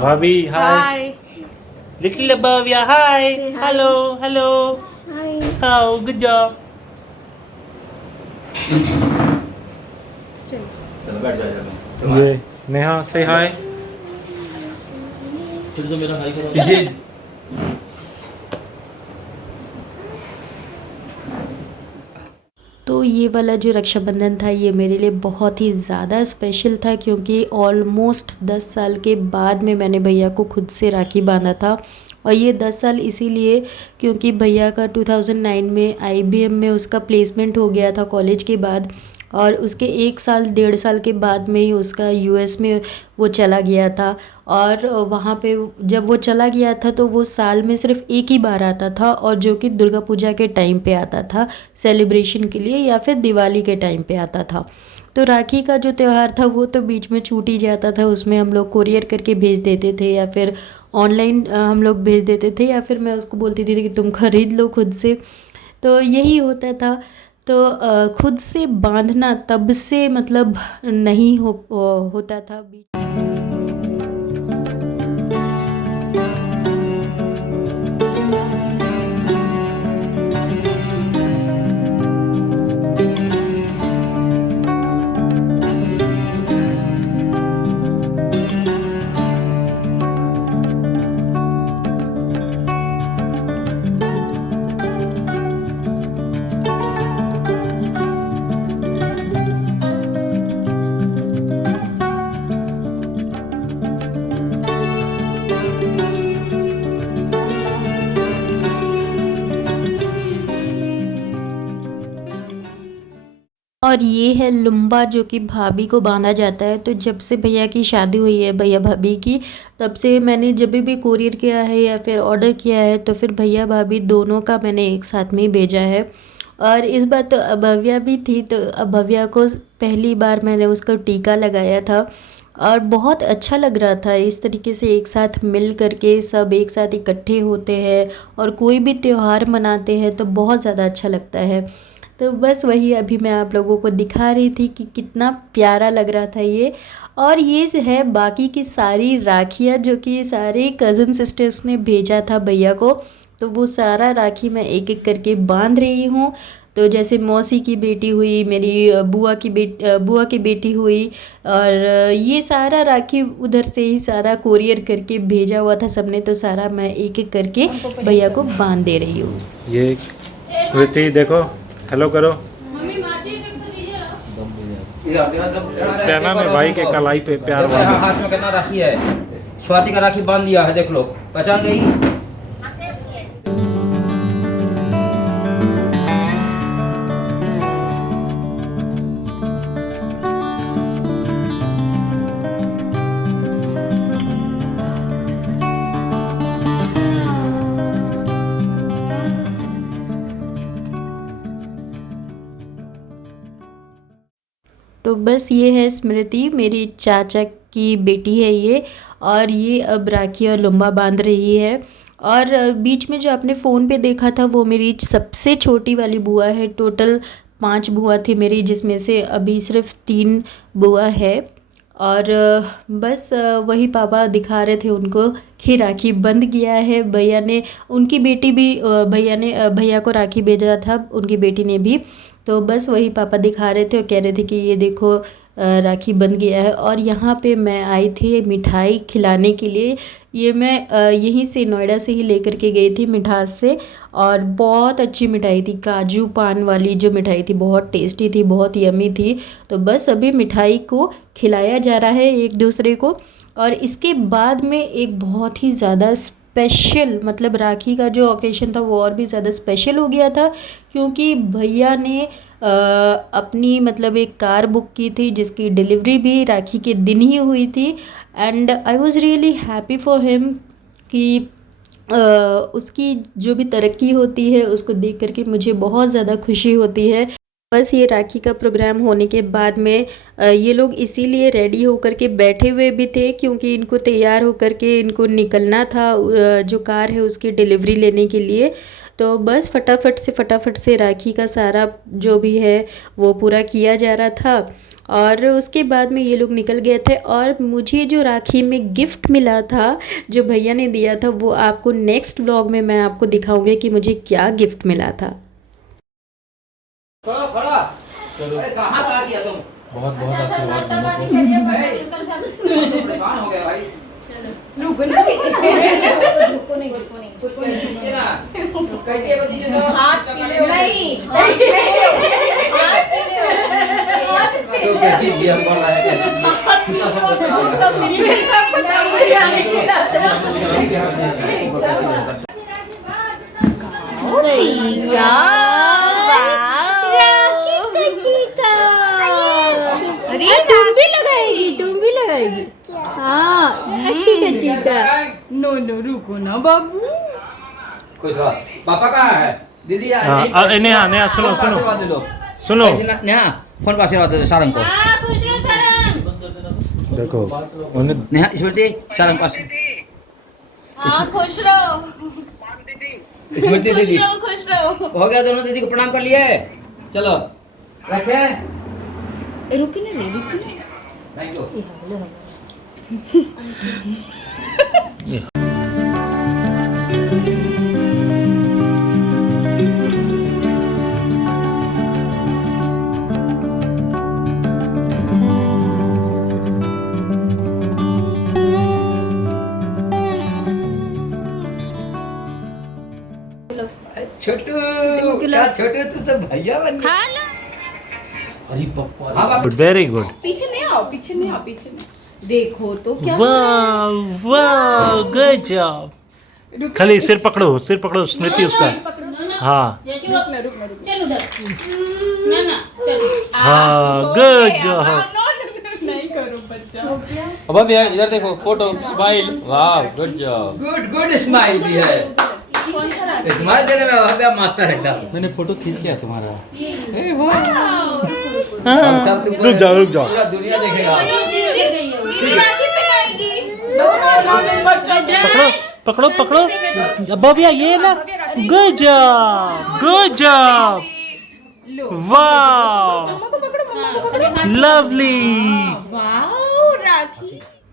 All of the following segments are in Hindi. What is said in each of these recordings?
भाभी hi, little Bhavya hi, hello hello, how good job. चलो बैठ जाओ। ये नेहा से हाय। फिर जो मेरा हाई करो। तो ये वाला जो रक्षाबंधन था ये मेरे लिए बहुत ही ज़्यादा स्पेशल था, क्योंकि ऑलमोस्ट 10 साल के बाद में मैंने भैया को खुद से राखी बांधा था। और ये 10 साल इसीलिए क्योंकि भैया का 2009 में आईबीएम में उसका प्लेसमेंट हो गया था कॉलेज के बाद, और उसके 1 साल 1.5 साल के बाद में ही उसका यूएस में वो चला गया था। और वहाँ पे जब वो चला गया था तो वो साल में सिर्फ एक ही बार आता था, और जो कि दुर्गा पूजा के टाइम पे आता था सेलिब्रेशन के लिए, या फिर दिवाली के टाइम पे आता था। तो राखी का जो त्यौहार था वो तो बीच में छूट ही जाता था, उसमें हम लोग कोरियर करके भेज देते थे, या फिर ऑनलाइन हम लोग भेज देते थे, या फिर मैं उसको बोलती थी कि तुम खरीद लो खुद से। तो यही होता था। तो खुद से बांधना तब से मतलब नहीं होता था। और ये है लुम्बा, जो कि भाभी को बांधा जाता है। तो जब से भैया की शादी हुई है भैया भाभी की, तब से मैंने जब भी कोरियर किया है या फिर ऑर्डर किया है तो फिर भैया भाभी दोनों का मैंने एक साथ में ही भेजा है। और इस बार तो अभव्या भी थी, तो अभव्या को पहली बार मैंने उसको टीका लगाया था, और बहुत अच्छा लग रहा था। इस तरीके से एक साथ मिल करके सब एक साथ इकट्ठे होते हैं और कोई भी त्यौहार मनाते हैं तो बहुत ज़्यादा अच्छा लगता है। तो बस वही अभी मैं आप लोगों को दिखा रही थी कि कितना प्यारा लग रहा था ये। और ये है बाकी की सारी राखियाँ जो कि सारे कज़न सिस्टर्स ने भेजा था भैया को, तो वो सारा राखी मैं एक एक करके बांध रही हूँ। तो जैसे मौसी की बेटी हुई, मेरी बुआ की बेटी हुई, और ये सारा राखी उधर से ही सारा कोरियर करके भेजा हुआ था सबने, तो सारा मैं एक एक करके भैया को बांध दे रही हूँ। ये स्मृति देखो, हेलो करो। पहना ने भाई के कलाई पे प्यार वाला। हाथ में कितना राशि है, स्वाति का राखी बांध दिया है, देख लो पहचान गई। तो बस ये है स्मृति, मेरी चाचा की बेटी है ये, और ये अब राखी और लुम्बा बांध रही है। और बीच में जो आपने फ़ोन पे देखा था वो मेरी सबसे छोटी वाली बुआ है। टोटल 5 बुआ थी मेरी, जिसमें से अभी सिर्फ 3 बुआ है। और बस वही पापा दिखा रहे थे उनको कि राखी बंध गया है। भैया ने उनकी बेटी भी भैया ने भैया को राखी भेजा था, उनकी बेटी ने भी। तो बस वही पापा दिखा रहे थे और कह रहे थे कि ये देखो राखी बन गया है। और यहाँ पे मैं आई थी मिठाई खिलाने के लिए। ये मैं यहीं से नोएडा से ही लेकर के गई थी मिठास से, और बहुत अच्छी मिठाई थी, काजू पान वाली जो मिठाई थी, बहुत टेस्टी थी, बहुत यमी थी। तो बस अभी मिठाई को खिलाया जा रहा है एक दूसरे को। और इसके बाद में एक बहुत ही ज़्यादा स्पेशल, मतलब राखी का जो ओकेशन था वो और भी ज़्यादा स्पेशल हो गया था, क्योंकि भैया ने अपनी मतलब एक कार बुक की थी जिसकी डिलीवरी भी राखी के दिन ही हुई थी। And I was really happy for him कि उसकी जो भी तरक्की होती है उसको देख करके मुझे बहुत ज़्यादा खुशी होती है। बस ये राखी का प्रोग्राम होने के बाद में ये लोग इसीलिए रेडी होकर के बैठे हुए भी थे, क्योंकि इनको तैयार होकर के इनको निकलना था जो कार है उसकी डिलीवरी लेने के लिए। तो बस फटाफट से राखी का सारा जो भी है वो पूरा किया जा रहा था। और उसके बाद में ये लोग निकल गए थे। और मुझे जो राखी में गिफ्ट मिला था जो भैया ने दिया था वो आपको नेक्स्ट व्लॉग में मैं आपको दिखाऊंगी कि मुझे क्या गिफ्ट मिला था। खड़ा अरे कहाँ आ गया तुम? बहुत बहुत आशीर्वाद दोनों को। परेशान हो गया भाई। रुको ना झुको नहीं कैसे बदी जो हाथ नहीं तो क्या चीज दिया बोल रहा है फिर सब पता आने के अरे तुम भी लगाएगी हाँ नो रुको ना बाबू। कोई सवाल पापा कहाँ है? दीदी हाँ नेहा नेहा सुनो आशीर्वाद ले लो। सुनो नेहा फोन पर आशीर्वाद दे दो सारंग को। देखो उन्हें नेहा स्मृति सारंग पास। खुश रहो स्मृति दीदी खुश रहो। हो गया, दोनों दीदी को प्रणाम कर लिए। चलो रखे। रुकी नहीं थैंक यू। छोटू क्या छोटू तू तो भैया बन गया। अरे पप्पा हाँ बाबा वेरी गुड। पीछे नहीं आओ पीछे नहीं देखो तो क्या वाह वाह गुड जॉब। खाली सिर पकड़ो स्मृति उसका। हाँ चल उधर हाँ गुड जॉब। नहीं करो बच्चा। अब भैया इधर देखो फोटो स्माइल। वाह गुड जॉब। गुड स्माइल भी है। स्माइल देने में भैया मास्टर एकदम। मैंने फोटो खींच लिया तुम्हारा। सब तुमको रुक जाओ पूरा दुनिया देखेगा। पकड़ो बबिया ये ना। गुड जॉब वाह लवली।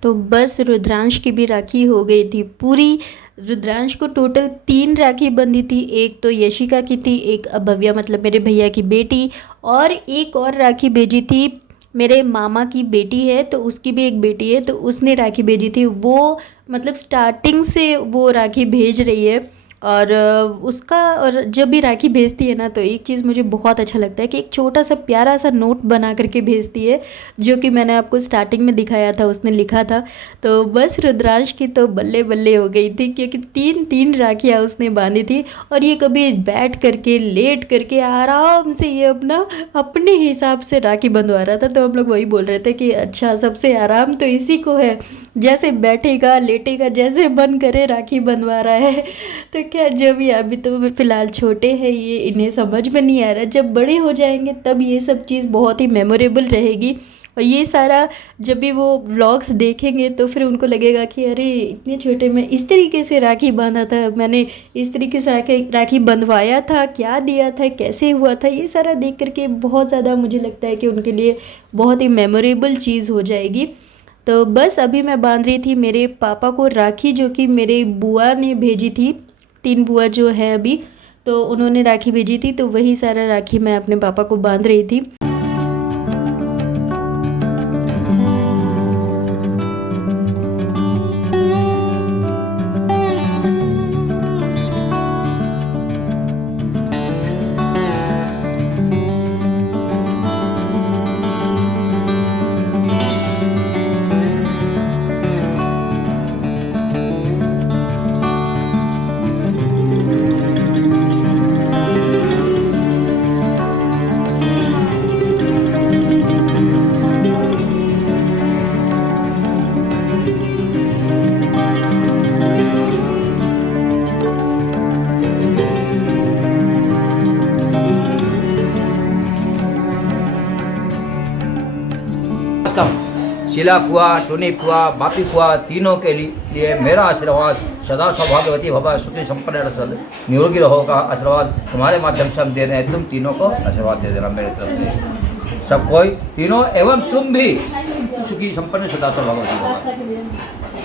तो बस रुद्रांश की भी राखी हो गई थी पूरी। रुद्रांश को टोटल 3 राखी बंधी थी। एक तो यशिका की थी, एक भव्या मतलब मेरे भैया की बेटी, और एक और राखी भेजी थी मेरे मामा की बेटी है तो उसकी भी एक बेटी है तो उसने राखी भेजी थी। वो मतलब स्टार्टिंग से वो राखी भेज रही है। और उसका और जब भी राखी भेजती है ना तो एक चीज़ मुझे बहुत अच्छा लगता है कि एक छोटा सा प्यारा सा नोट बना करके भेजती है जो कि मैंने आपको स्टार्टिंग में दिखाया था, उसने लिखा था। तो बस रुद्रांश की तो बल्ले बल्ले हो गई थी क्योंकि 3 राखियाँ उसने बांधी थी। और ये कभी बैठ करके लेट करके आराम से ये अपने हिसाब से राखी बंधवा रहा था। तो हम लोग वही बोल रहे थे कि अच्छा सबसे आराम तो इसी को है, जैसे बैठेगा लेटेगा जैसे मन करे राखी बंधवा रहा है। तो क्या जो भी अभी तो फ़िलहाल छोटे हैं ये, इन्हें समझ में नहीं आ रहा। जब बड़े हो जाएंगे तब ये सब चीज़ बहुत ही मेमोरेबल रहेगी। और ये सारा जब भी वो व्लॉग्स देखेंगे तो फिर उनको लगेगा कि अरे इतने छोटे में इस तरीके से राखी बांधा था, मैंने इस तरीके से राखी बंधवाया था, क्या दिया था, कैसे हुआ था। ये सारा देख करके बहुत ज़्यादा मुझे लगता है कि उनके लिए बहुत ही मेमोरेबल चीज़ हो जाएगी। तो बस अभी मैं बांध रही थी मेरे पापा को राखी जो कि मेरे बुआ ने भेजी थी। 3 बुआ जो है अभी, तो उन्होंने राखी भेजी थी तो वही सारा राखी मैं अपने पापा को बांध रही थी। शीला फुआ, टोनी फुआ, बापी फुआ तीनों के लिए मेरा आशीर्वाद सदा सौभाग्यवती भव, सुखी संपन्न रसल, निरोगी रहो का आशीर्वाद तुम्हारे माध्यम से हम दे रहे हैं। तुम तीनों को आशीर्वाद दे देना मेरे तरफ से। सब कोई तीनों एवं तुम भी सुखी संपन्न सदा सौभाग्यवती भव।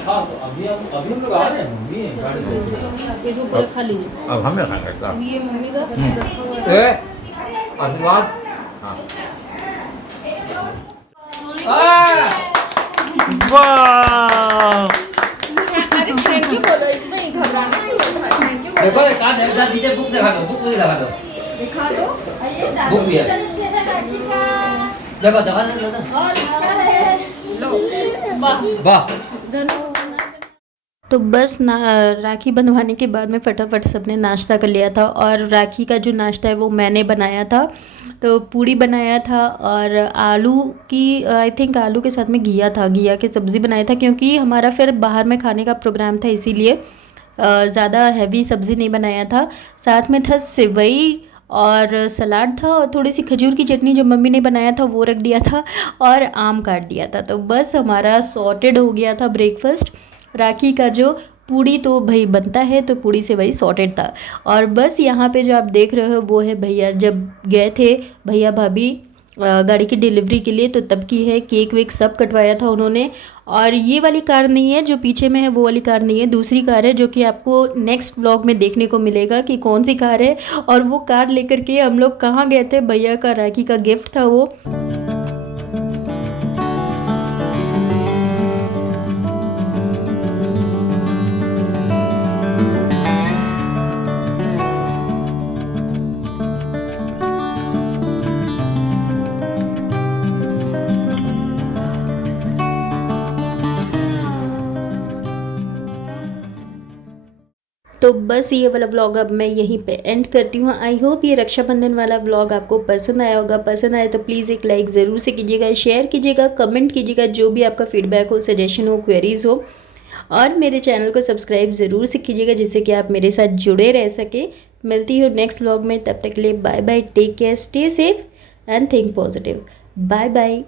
हाँ, तो अभी हम लोग आ रहे हैं मम्मी गाड़ी में। अब हमने खा सकता ये मम्मी का आशीर्वाद। हाँ वाह अरे थैंक यू बोलो, इसमें घबराना नहीं होता है। थैंक यू देखो एक काज है, नीचे बुक दिखा दो, बुक मुझे दिखा दो, दिखा दो। बुक भी है, देखो दिखा दो। वाह तो बस ना राखी बंधवाने के बाद में फटाफट सबने नाश्ता कर लिया था। और राखी का जो नाश्ता है वो मैंने बनाया था। तो पूड़ी बनाया था और आलू की आई थिंक आलू के साथ में घिया की सब्ज़ी बनाया था, क्योंकि हमारा फिर बाहर में खाने का प्रोग्राम था, इसीलिए ज़्यादा हैवी सब्ज़ी नहीं बनाया था। साथ में था सेवई और सलाद था और थोड़ी सी खजूर की चटनी जो मम्मी ने बनाया था वो रख दिया था और आम काट दिया था। तो बस हमारा सॉर्टेड हो गया था ब्रेकफास्ट। राखी का जो पूड़ी तो भाई बनता है, तो पूड़ी से वही सॉर्टेड था। और बस यहाँ पे जो आप देख रहे हो वो है भैया, जब गए थे भैया भाभी गाड़ी की डिलीवरी के लिए, तो तब की है। केक वेक सब कटवाया था उन्होंने। और ये वाली कार नहीं है जो पीछे में है, वो वाली कार नहीं है, दूसरी कार है जो कि आपको नेक्स्ट व्लॉग में देखने को मिलेगा कि कौन सी कार है। और वो कार लेकर के हम लोग कहाँ गए थे, भैया का राखी का गिफ्ट था वो। तो बस ये वाला व्लॉग अब मैं यहीं पे एंड करती हूँ। आई होप ये रक्षाबंधन वाला व्लॉग आपको पसंद आया होगा। पसंद आए तो प्लीज़ एक लाइक ज़रूर से कीजिएगा, शेयर कीजिएगा, कमेंट कीजिएगा, जो भी आपका फीडबैक हो, सजेशन हो, क्वेरीज़ हो। और मेरे चैनल को सब्सक्राइब ज़रूर से कीजिएगा, जिससे कि आप मेरे साथ जुड़े रह सके। मिलती हूँ नेक्स्ट व्लॉग में, तब तक के लिए bye bye, take care, stay safe and think positive. Bye bye.